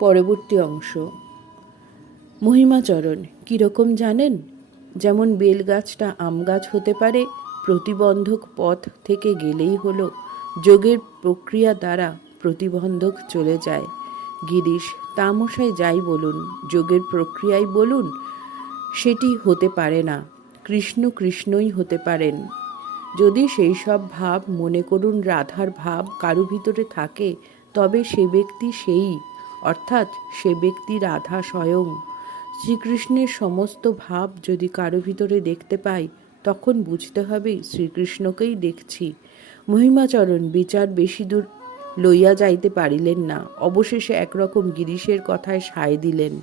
পরবর্তী অংশ। মহিমাচরণ, কীরকম জানেন? যেমন বেলগাছটা আম গাছ হতে পারে, প্রতিবন্ধক পথ থেকে গেলেই হলো, যোগের প্রক্রিয়া দ্বারা প্রতিবন্ধক চলে যায়। গিরিশ তামশায় যাই বলুন, যোগের প্রক্রিয়াই বলুন, সেটি হতে পারে না, কৃষ্ণ কৃষ্ণই হতে পারেন। যদি সেই সব ভাব মনে করুন, রাধার ভাব কারু ভিতরে থাকে, তবে সে ব্যক্তি সেই অর্থাৎ সে ব্যক্তি রাধা স্বয়ং। শ্রীকৃষ্ণের সমস্ত ভাব যদি কারও ভিতরে দেখতে পাই, তখন বুঝতে হবে শ্রীকৃষ্ণকেই দেখছি। মহিমাচরণ বিচার বেশি দূর লইয়া যাইতে পারিলেন না। অবশেষে একরকম গিরিশের কথায় সায় দিলেন।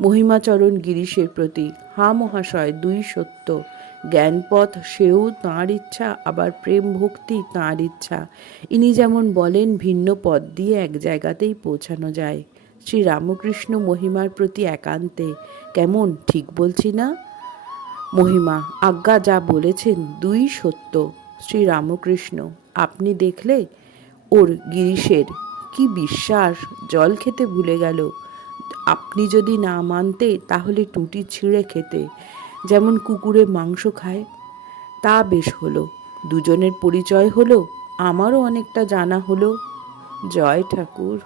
মহিমাচরণ গিরিশের প্রতি, হা মহাশয়, দুই সত্য। জ্ঞানপথ সেও তাঁর ইচ্ছা, আবার প্রেম ভক্তি তাঁর ইচ্ছা। ইনি যেমন বলেন, ভিন্ন পথ দিয়ে এক জায়গাতেই পৌঁছানো যায়। শ্রী রামকৃষ্ণ মহিমার প্রতি একান্তে, কেমন? ঠিক বলছি না? মহিমা, আজ্ঞা যা বলেছেন দুই সত্য শ্রী রামকৃষ্ণ আপনি দেখলে? ওর গিরিশের কি বিশ্বাস? জল খেতে ভুলে গেল। আপনি যদি না মানতে, তাহলে টুটি ছিঁড়ে খেতে। যেমন কুকুরে মাংস খায়, তা বেশ হলো। দুজনের পরিচয় হলো, আমারও অনেকটা জানা হলো। জয় ঠাকুর।